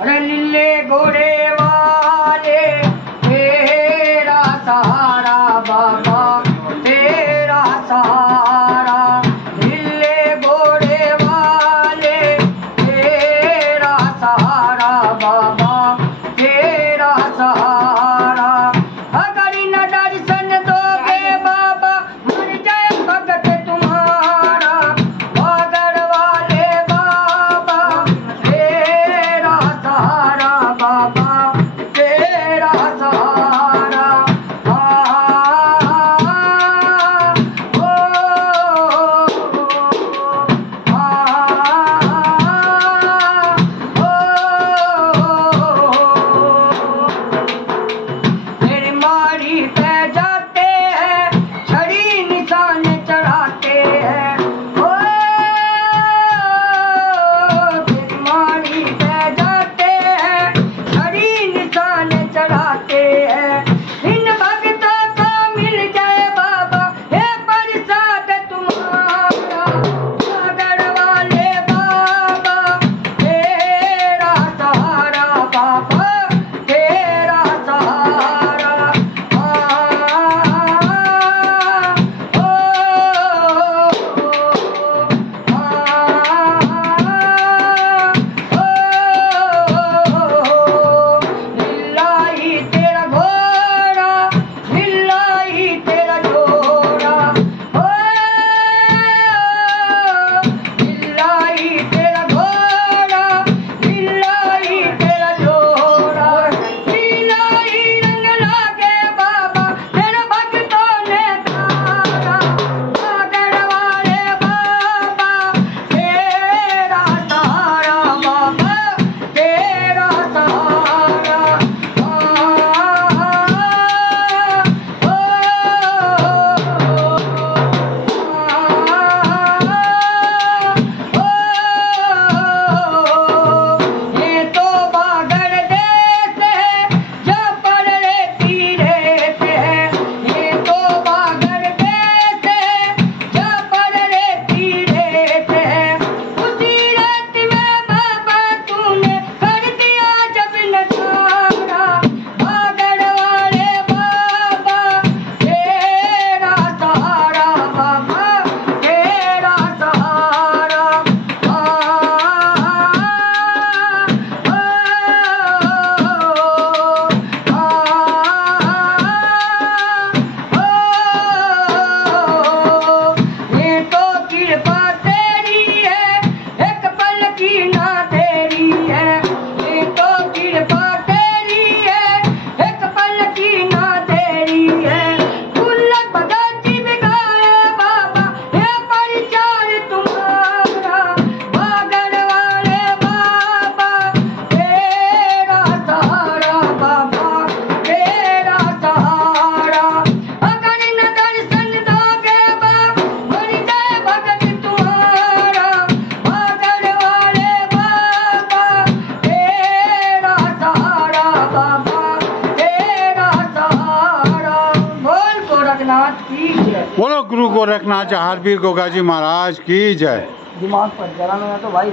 अरे लीले घोड़े वाले तेरा सहारा बाबा, तेरा सहारा। लीले घोड़े वाले तेरा सहारा बाबा, तेरा सहारा। अगर न दर्शन दोगे बाबा मर जाए भगत तुम्हारा। बागर वाले बाबा तेरा सहारा बाबा, तेरा सहारा। तेरी मारी पे जाते हैं, छड़ी निशान चढ़ाते हैं। ओ तेरी मारी पे जाते हैं, छड़ी निशान चढ़ाते हैं। इन भक्तों को मिल जाए बाबा हे प्रसाद तुम्हारा। सागर वाले बाबा तेरा सहारा बाबा, तेरा सहारा। लीलाई तेरा घोड़ा, लीलाई तेरा जोड़ा। लीलाई तेरा घोड़ा, लीलाई तेरा जोड़ा। लीलाई रंग लागे बाबा तेरा भक्तों ने तारा। सागर वाले बाबा तेरा सहारा बाबा, तेरा सहारा। ये तो बागर देश है जहाँ पर रेती रेत है। ये तो बागर देश है जहाँ पर रेती रेत है। उसी रेत में बाबा तूने कर दिया जब नजारा। बागर वाले बाबा तेरा सहारा बाबा, तेरा सहारा। ये तो कृपा तेरी है, एक पल की ना तेरी है। ये तो कृपा तेरी है, एक पल की ना तेरी है। गुल्लक भगत जी बिगाड़े बाबा ये परिचार तुम्हारा। बागर वाले बाबा तेरा सहारा बाबा, तेरा सहारा। अगर न दर्शन दोगे बाबा मर जाए भगत तुम्हारा। बागर वाले बाबा तेरा सहारा बाबा, तेरा सहारा। बोल गोरखनाथ की जय। बोलो गुरु गोरखनाथ हरवीर गोगा जी महाराज की जय। दिमाग पर जरा मैं तो भाई